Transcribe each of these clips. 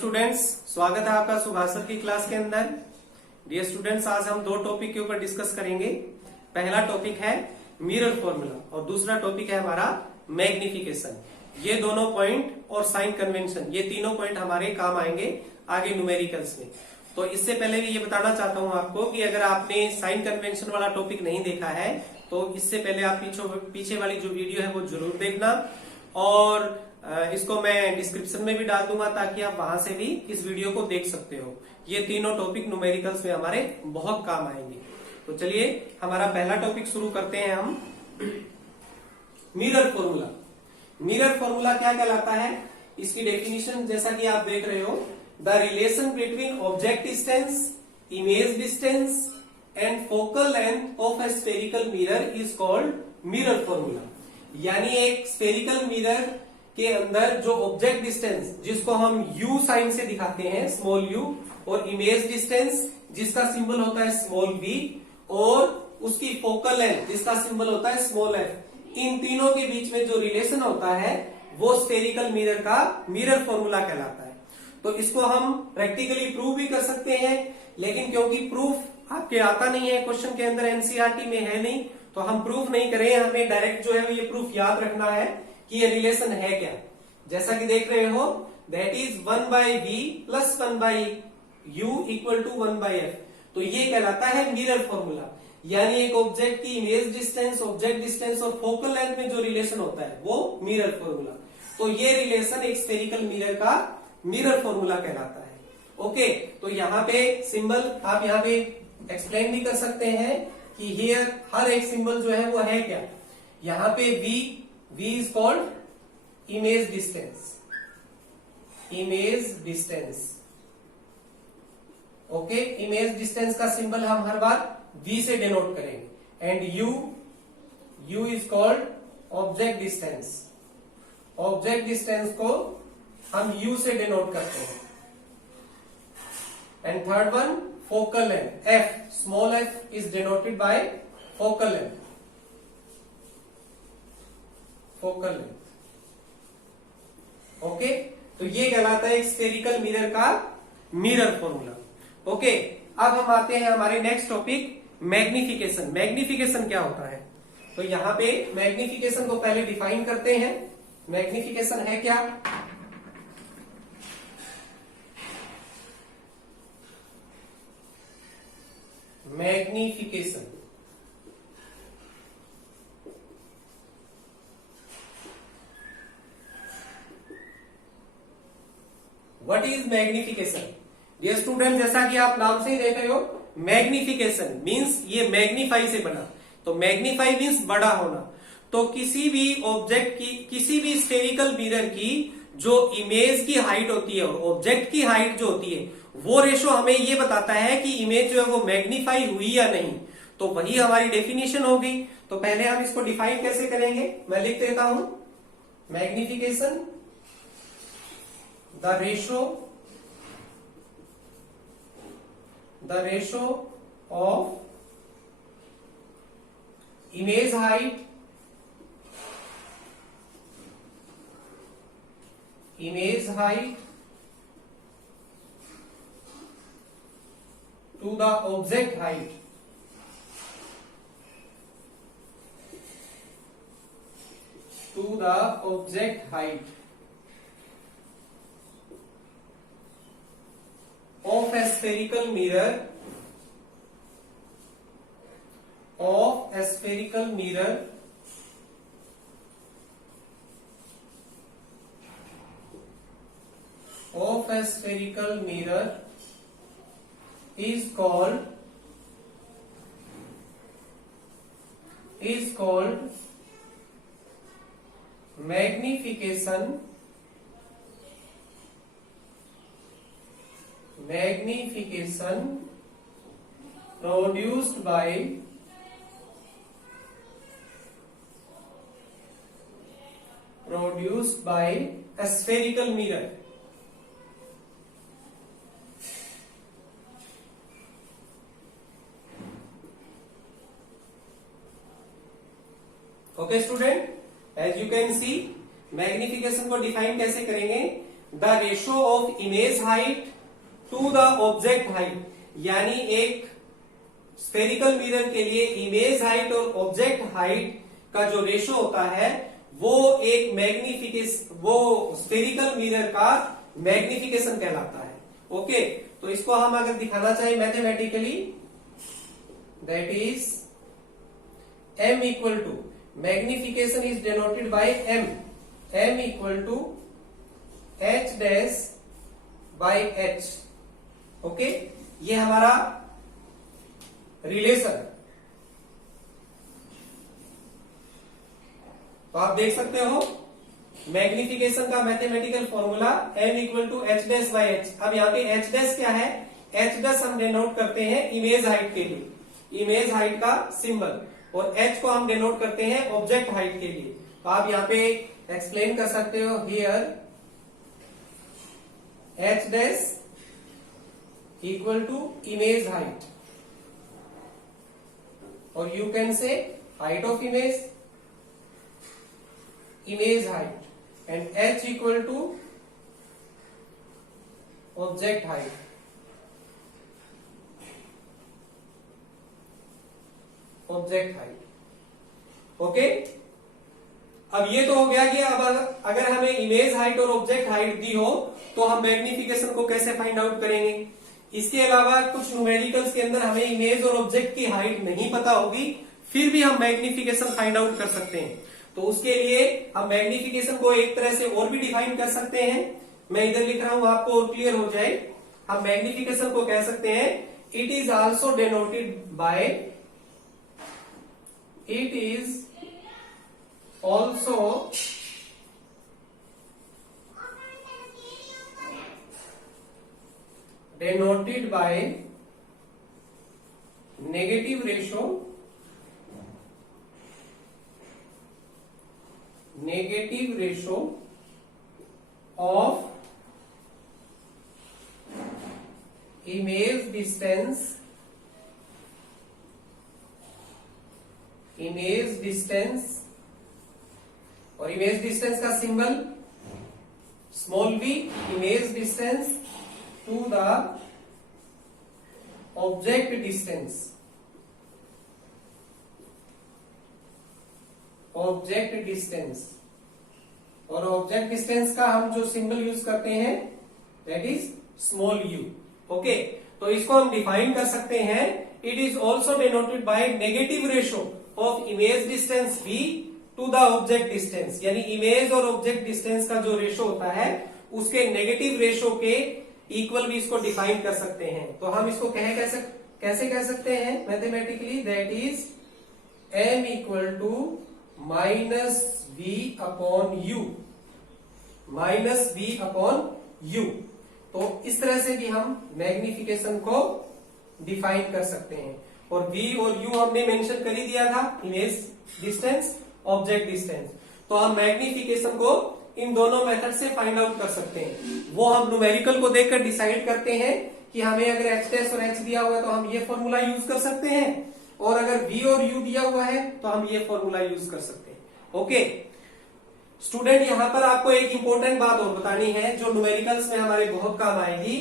Students, स्वागत है आपका सुभाष सर की क्लास के अंदर। डियर स्टूडेंट्स, आज हम दो टॉपिक के ऊपर डिस्कस करेंगे। पहला टॉपिक है मिरर फॉर्मूला और दूसरा टॉपिक है हमारा मैग्निफिकेशन। ये दोनों पॉइंट और साइन कन्वेंशन, ये तीनों पॉइंट हमारे काम आएंगे आगे न्यूमेरिकल्स में। तो इससे पहले भी ये बताना चाहता हूं आपको कि अगर आपने साइन कन्वेंशन वाला टॉपिक नहीं देखा है तो इससे पहले आप पीछे वाली जो वीडियो है वो जरूर देखना, और इसको मैं डिस्क्रिप्शन में भी डाल दूंगा ताकि आप वहां से भी इस वीडियो को देख सकते हो। ये तीनों टॉपिक न्यूमेरिकल्स में हमारे बहुत काम आएंगे। तो चलिए हमारा पहला टॉपिक शुरू करते हैं हम। Mirror formula. मिरर फॉर्मूला क्या कहलाता है, इसकी डेफिनेशन जैसा कि आप देख रहे हो, the relation between object distance, image distance and focal length of A spherical mirror is called mirror formula. यानी एक स्फेरिकल मिरर के अंदर जो ऑब्जेक्ट डिस्टेंस, जिसको हम u साइन से दिखाते हैं, स्मॉल u, और इमेज डिस्टेंस जिसका सिंबल होता है स्मॉल v, और उसकी फोकल लेंथ जिसका सिंबल होता है स्मॉल f, इन तीनों के बीच में जो रिलेशन होता है वो स्फेरिकल मिरर का मिरर फॉर्मूला कहलाता है। तो इसको हम प्रैक्टिकली प्रूव भी कर सकते हैं, लेकिन क्योंकि प्रूफ आपके आता नहीं है, क्वेश्चन के अंदर एनसीईआरटी में है नहीं, तो हम प्रूफ नहीं करें। हमें डायरेक्ट जो है ये प्रूफ याद रखना है कि ये रिलेशन है क्या। जैसा कि देख रहे हो, that is 1/v plus 1/u equal to 1/f। तो ये कहलाता है मिरर फॉर्मूला। यानी एक ऑब्जेक्ट की इमेज डिस्टेंस, ऑब्जेक्ट डिस्टेंस और फोकल लेंथ में जो रिलेशन होता है वो मिरर फॉर्मूला। तो ये रिलेशन एक स्फेरिकल मिरर का मिरर फॉर्मूला कहलाता है। ओके, तो यहाँ पे सिंबल आप यहाँ पे एक्सप्लेन भी कर सकते हैं कि हियर हर एक सिंबल जो है वो है क्या। यहाँ पे v is called image distance, image distance. Okay, image distance का सिंबल हम हर बार v से डिनोट करेंगे। And u is called object distance, object distance को हम u से डिनोट करते हैं। And third one focal length, f, small f is denoted bye focal length, focal length. Okay, तो ये कहलाता है एक स्फेरिकल मिरर का मिरर फॉर्मूला। ओके, अब हम आते हैं हमारे नेक्स्ट टॉपिक मैग्निफिकेशन। मैग्निफिकेशन क्या होता है, तो यहां पे मैग्निफिकेशन को पहले डिफाइन करते हैं। मैग्निफिकेशन है क्या, magnification what is magnification. Dear student, जैसा कि आप नाम से ही देख रहे हो, मैग्निफिकेशन मींस ये मैग्नीफाई से बना। तो मैग्नीफाई मींस बड़ा होना। तो किसी भी ऑब्जेक्ट की, किसी भी स्फेरिकल मिरर की जो इमेज की हाइट होती है और ऑब्जेक्ट की हाइट जो होती है, वो रेशो हमें ये बताता है कि इमेज जो है वो मैग्नीफाई हुई या नहीं। तो वही हमारी डेफिनेशन होगी। तो पहले हम इसको डिफाइन कैसे करेंगे, मैं लिख देता हूं। Magnification, the ratio of image height to the object height of a spherical mirror is called magnification produced by a spherical mirror। Okay student, as you can see magnification को डिफाइन कैसे करेंगे। The ratio of image height to the object height, यानी एक spherical mirror के लिए image height और object height का जो रेशो होता है वो एक वो स्फेरिकल मिरर का मैग्निफिकेशन कहलाता है। ओके, तो इसको हम अगर दिखाना चाहें mathematically, that is m equal to, magnification is denoted by m equal to h dash by h। Okay, ये हमारा रिलेशन। तो आप देख सकते हो मैग्निफिकेशन का mathematical formula m equal to h dash by h। अब यहाँ पे h डैश क्या है, h डैश हम डिनोट करते हैं इमेज हाइट के लिए, इमेज हाइट का सिंबल, और h को हम डिनोट करते हैं ऑब्जेक्ट हाइट के लिए। तो आप यहाँ पे एक्सप्लेन कर सकते हो, here h dash equal to image height, और you can say height of image height, and h equal to object height। Okay, अब ये तो हो गया कि अब अगर हमें इमेज हाइट और ऑब्जेक्ट हाइट दी हो तो हम मैग्निफिकेशन को कैसे फाइंड आउट करेंगे। इसके अलावा कुछ न्यूमेरिकल्स के अंदर हमें इमेज और ऑब्जेक्ट की हाइट नहीं पता होगी, फिर भी हम मैग्निफिकेशन फाइंड आउट कर सकते हैं। तो उसके लिए हम मैग्निफिकेशन को एक तरह से और भी डिफाइन कर सकते हैं। मैं इधर लिख रहा हूं आपको और क्लियर हो जाए। हम मैग्निफिकेशन को कह सकते हैं, it is also denoted by, it is also denoted by negative ratio, negative ratio of image distance और इमेज डिस्टेंस का symbol small v, image distance to the object distance, object distance, और object distance का हम जो symbol use करते हैं that is small u। Okay, तो इसको हम डिफाइन कर सकते हैं, it is also denoted by negative ratio of image distance v to the object distance, यानी इमेज और ऑब्जेक्ट डिस्टेंस का जो रेशो होता है उसके नेगेटिव रेशो के इक्वल भी इसको डिफाइन कर सकते हैं। तो हम इसको कैसे कह सकते हैं mathematically, that is m equal to minus v upon u, minus v upon u। तो इस तरह से भी हम मैग्निफिकेशन को डिफाइन कर सकते हैं। और v और u हमने मेंशन कर ही दिया था, इमेज डिस्टेंस, ऑब्जेक्ट डिस्टेंस। तो हम मैग्निफिकेशन को इन दोनों मेथड से फाइंड आउट कर सकते हैं। वो हम न्यूमेरिकल को देखकर डिसाइड करते हैं कि हमें अगर h टेस्ट और h दिया हुआ है तो हम ये फॉर्मूला यूज कर सकते हैं, और अगर v और u दिया हुआ है तो हम ये फॉर्मूला यूज कर सकते हैं। ओके स्टूडेंट, यहां पर आपको एक इंपॉर्टेंट बात और बतानी है जो न्यूमेरिकल्स में हमारे बहुत काम आएगी,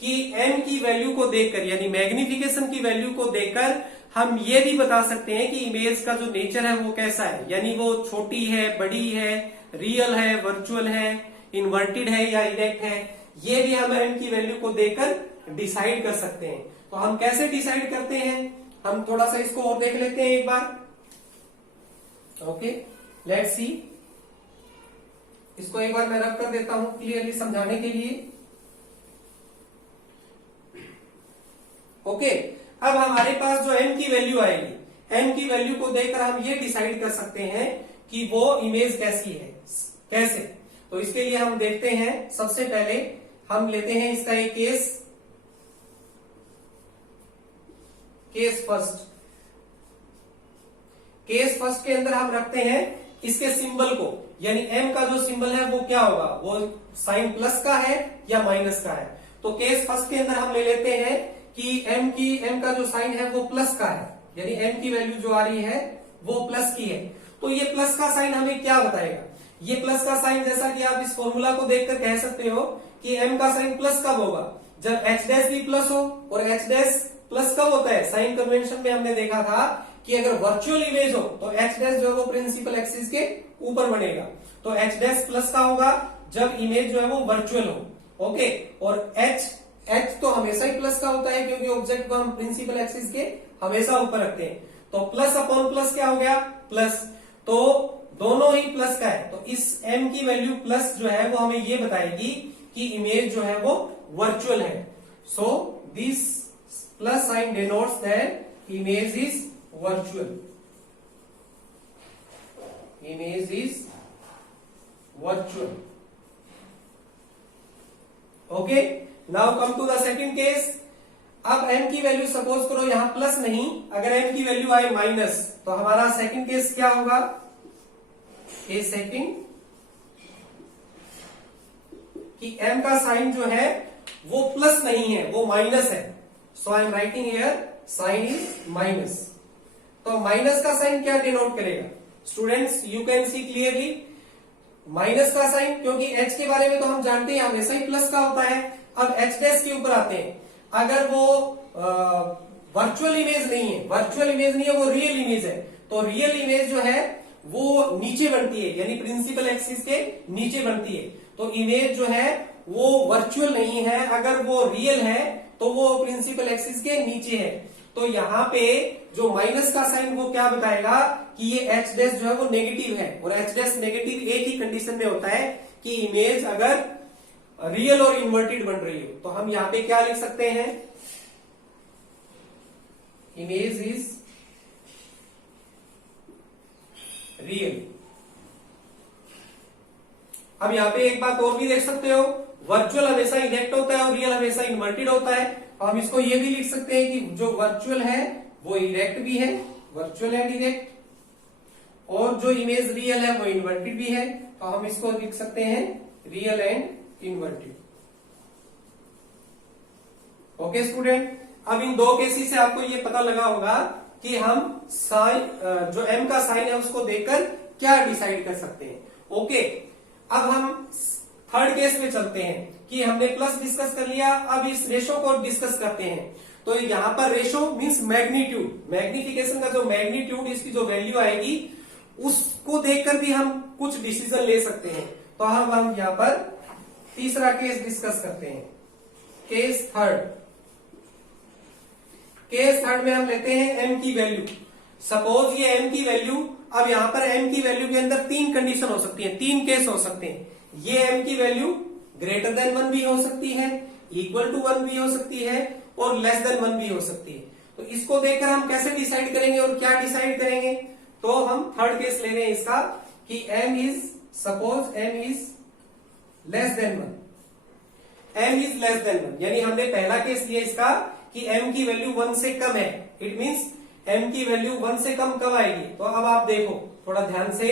कि m की वैल्यू को देखकर, यानी मैग्निफिकेशन की वैल्यू को देखकर हम ये भी बता सकते हैं कि इमेज का जो नेचर है वो कैसा है, यानी वो छोटी है, बड़ी है, रियल है, वर्चुअल है, इन्वर्टेड है या इरेक्ट है, ये भी हम m की वैल्यू को देखकर डिसाइड कर सकते हैं। तो हम कैसे डिसाइड करते हैं, हम थोड़ा सा इसको और देख लेते हैं एक बार। ओके लेट्स सी, इसको एक बार मैं रब कर देता हूं क्लियरली समझाने के लिए। ओके अब हमारे पास जो m की वैल्यू आएगी, m की वैल्यू को देखकर हम ये डिसाइड कर सकते हैं कि वो इमेज कैसी है। कैसे, तो इसके लिए हम देखते हैं, सबसे पहले हम लेते हैं इसका एक केस फर्स्ट। केस फर्स्ट के अंदर हम रखते हैं इसके सिंबल को, यानी m का जो सिंबल है वो क्या होगा, वो साइन प्लस का है या माइनस का है। तो केस फर्स्ट के अंदर हम ले लेते हैं कि m का जो साइन है वो प्लस का है, यानी m की वैल्यू जो आ रही है वो प्लस की है। तो ये प्लस का साइन हमें क्या बताएगा, ये प्लस का साइन, जैसा कि आप इस फॉर्मूला को देखकर कह सकते हो कि m का साइन प्लस कब होगा, जब h डैश भी प्लस हो। और h डैश प्लस कब होता है, साइन कन्वेंशन में हमने देखा था कि अगर वर्चुअल इमेज हो तो h डैश जो है वो प्रिंसिपल एक्सिस के ऊपर बनेगा। तो h डैश प्लस का होगा जब इमेज जो है वो वर्चुअल हो। ओके, और h तो हमेशा ही प्लस का होता है क्योंकि ऑब्जेक्ट को हम प्रिंसिपल एक्सिस के हमेशा ऊपर रखते हैं। तो प्लस अपॉन प्लस क्या हो गया, प्लस। तो दोनों ही प्लस का है, तो इस m की वैल्यू प्लस जो है वो हमें ये बताएगी कि इमेज जो है वो वर्चुअल है। So this plus sign denotes that image is virtual, image is virtual. Okay, now come to the second case. अब m की वैल्यू सपोज करो यहां प्लस नहीं, अगर m की वैल्यू आए माइनस, तो हमारा सेकंड केस क्या होगा, ए सेकंड कि m का साइन जो है वो प्लस नहीं है, वो माइनस है। So I am writing here sign is minus. तो माइनस का साइन क्या डिनोट करेगा students, you can see clearly. Minus का साइन, क्योंकि h के बारे में तो हम जानते हैं हमेशा ही प्लस का होता है। अब h डैश के ऊपर आते हैं, अगर वो वर्चुअल इमेज नहीं है, वर्चुअल इमेज नहीं है, वो रियल इमेज है, तो रियल इमेज जो है वो नीचे बनती है, यानी प्रिंसिपल एक्सिस के नीचे बनती है। तो इमेज जो है वो वर्चुअल नहीं है, अगर वो रियल है तो वो प्रिंसिपल एक्सिस के नीचे है। तो यहाँ पे जो माइनस का साइन वो क्या बताएगा कि ये एच डैश जो है वो नेगेटिव है, और एच डैश नेगेटिव एक ही कंडीशन में होता है कि इमेज अगर रियल और इन्वर्टेड बन रही हो। तो हम यहाँ पे क्या लिख सकते हैं, इमेज इज रियल। अब यहाँ पे एक बात और भी देख सकते हो, वर्चुअल हमेशा इरेक्ट होता है और रियल हमेशा इन्वर्टेड होता है। और हम इसको ये भी लिख सकते हैं कि जो वर्चुअल है वो इरेक्ट भी है, वर्चुअल एंड इरेक्ट, और जो इमेज रियल है वो इन्वर्टेड भी है। तो हम इसको लिख सकते हैं real and inverted. Okay student, अब इन दो केसेस से आपको ये पता लगा होगा कि हम साइन, जो m का साइन है उसको देखकर क्या डिसाइड कर सकते हैं। ओके, अब हम थर्ड केस में चलते हैं कि हमने प्लस डिस्कस कर लिया, अब इस रेशो को डिस्कस करते हैं। तो यहाँ पर रेशो मींस मैग्नीट्यूड, मैग्निफिकेशन का जो मैग्नीट्यूड, इसकी जो वैल्यू आएगी उसको देखकर भी हम कुछ डिसीजन ले सकते हैं। तो हम यहाँ पर तीसरा केस डिस्कस करते हैं, केस थर्ड। केस थर्ड में हम लेते हैं m की वैल्यू। सपोज ये m की वैल्यू, अब यहाँ पर m की वैल्यू के अंदर तीन कंडीशन हो सकती है, तीन केस हो सकते हैं। ये m की वैल्यू ग्रेटर देन 1 भी हो सकती है, इक्वल टू 1 भी हो सकती है, और लेस देन 1 भी हो सकती है। तो इसको देखकर हम कैसे डिसाइड करेंगे और क्या डिसाइड करेंगे, तो हम थर्ड केस ले रहे हैं इसका कि m is, suppose m is less than 1, m is less than 1, यानी हमने पहला केस लिया इसका कि m की वैल्यू 1 से कम है। इट मींस m की वैल्यू 1 से कम कब आएगी, तो अब आप देखो थोड़ा ध्यान से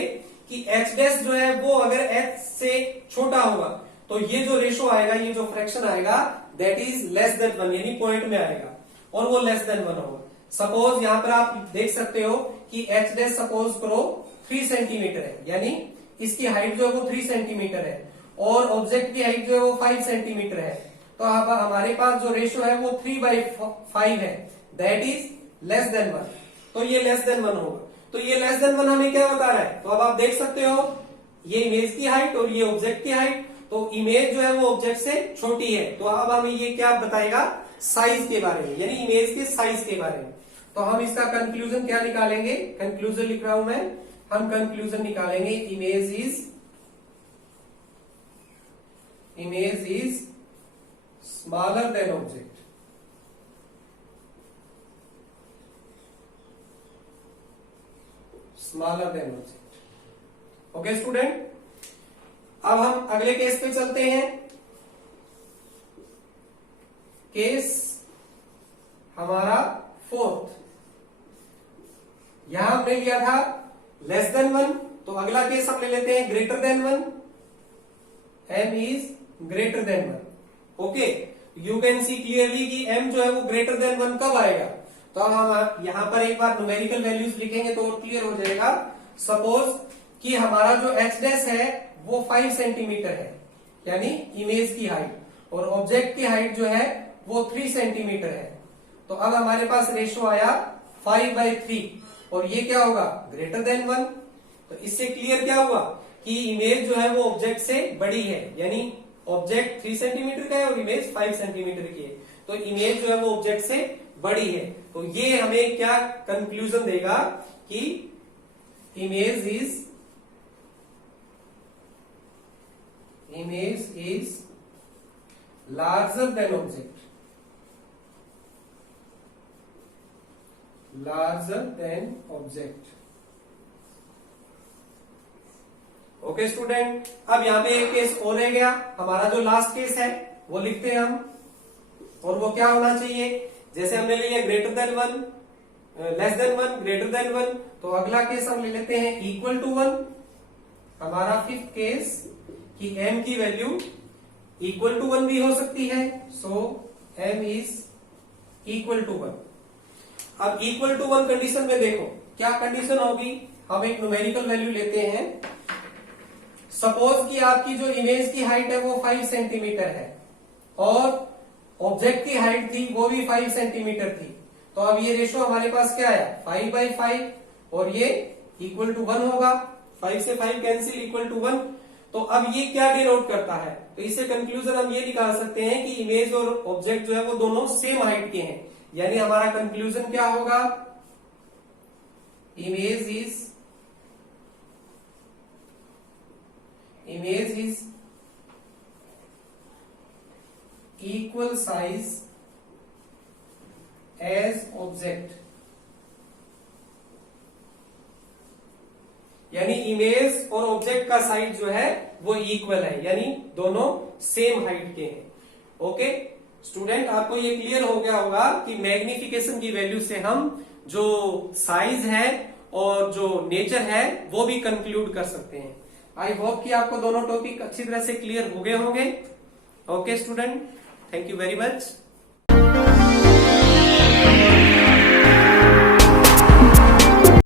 कि h डैश जो है वो अगर h से छोटा होगा तो ये जो रेशो आएगा, ये जो फ्रैक्शन आएगा, दैट इज लेस देन 1, यानी पॉइंट में आएगा, और वो लेस देन 1 होगा। सपोज यहाँ पर आप देख सकते हो कि h डैश सपोज करो 3 सेंटीमीटर है, यानी इसकी हाइट जो है वो 3 सेंटीमीटर है, और ऑब्जेक्ट की हाइट जो है वो 5 सेंटीमीटर है। तो अब हमारे पास जो रेशो है वो 3/5 है, दैट इज लेस देन 1। तो ये लेस देन 1 होगा। तो ये लेस देन 1 हमें क्या बता रहा है, तो अब आप देख सकते हो ये इमेज की हाइट और ये ऑब्जेक्ट की हाइट, तो इमेज जो है वो ऑब्जेक्ट से छोटी है। तो अब हमें ये क्या बताएगा, साइज के बारे में, यानी इमेज के साइज के बारे में। तो हम इसका कंक्लूजन क्या निकालेंगे, कंक्लूजन लिख रहा हूं मैं, हम कंक्लूजन निकालेंगे image is smaller than object. Smaller than object. Okay student, अब हम अगले केस पे चलते हैं। केस हमारा फोर्थ, यहां हमने लिया था लेस देन 1, तो अगला केस हम ले लेते हैं greater than 1, m is greater than 1। Okay, you can see clearly कि m जो है वो ग्रेटर देन 1 कब आएगा। तो हम यहां पर एक बार न्यूमेरिकल वैल्यूज लिखेंगे तो और क्लियर हो जाएगा। सपोज कि हमारा जो एच डैश है वो 5 सेंटीमीटर है, यानी इमेज की हाइट, और ऑब्जेक्ट की हाइट जो है वो 3 सेंटीमीटर है। तो अब हमारे पास रेशो आया 5/3, और ये क्या होगा, ग्रेटर देन 1। तो इससे क्लियर क्या हुआ कि इमेज जो है वो ऑब्जेक्ट से बड़ी है, यानी ऑब्जेक्ट 3 सेंटीमीटर का है और इमेज 5 सेंटीमीटर की है, तो इमेज जो है वो ऑब्जेक्ट से बड़ी है। तो ये हमें क्या कंक्लूजन देगा कि image is larger than object, larger than object. Okay student, अब यहां पे एक केस और रह गया, हमारा जो लास्ट केस है वो लिखते हैं हम, और वो क्या होना चाहिए, जैसे हमने ले लिया greater than 1, less than 1, greater than 1, तो अगला केस हम ले लेते हैं इक्वल टू 1। हमारा फिफ्थ केस कि m की वैल्यू इक्वल टू 1 भी हो सकती है, so m is equal to 1। अब इक्वल टू 1 कंडीशन में देखो क्या कंडीशन होगी, हम एक न्यूमेरिकल वैल्यू लेते हैं। सपोज कि आपकी जो इमेज की हाइट है वो 5 सेंटीमीटर है और ऑब्जेक्ट की हाइट थी वो भी 5 सेंटीमीटर थी, तो अब ये रेशो हमारे पास क्या आया 5/5, और ये इक्वल टू 1 होगा, 5 से 5 कैंसिल, इक्वल टू 1। तो अब ये क्या डिनोट करता है, तो इससे कंक्लूजन हम ये निकाल सकते हैं कि इमेज और ऑब्जेक्ट जो है वो दोनों सेम हाइट के हैं, यानी हमारा कंक्लूजन क्या होगा, image is equal size as object, यानी इमेज और ऑब्जेक्ट का साइज जो है वो इक्वल है, यानी दोनों सेम हाइट के हैं। ओके स्टूडेंट, आपको ये क्लियर हो गया होगा कि मैग्निफिकेशन की वैल्यू से हम जो साइज है और जो नेचर है वो भी कंक्लूड कर सकते हैं। आई होप कि आपको दोनों टॉपिक अच्छी तरह से क्लियर हो गए होंगे। Okay student, thank you very much.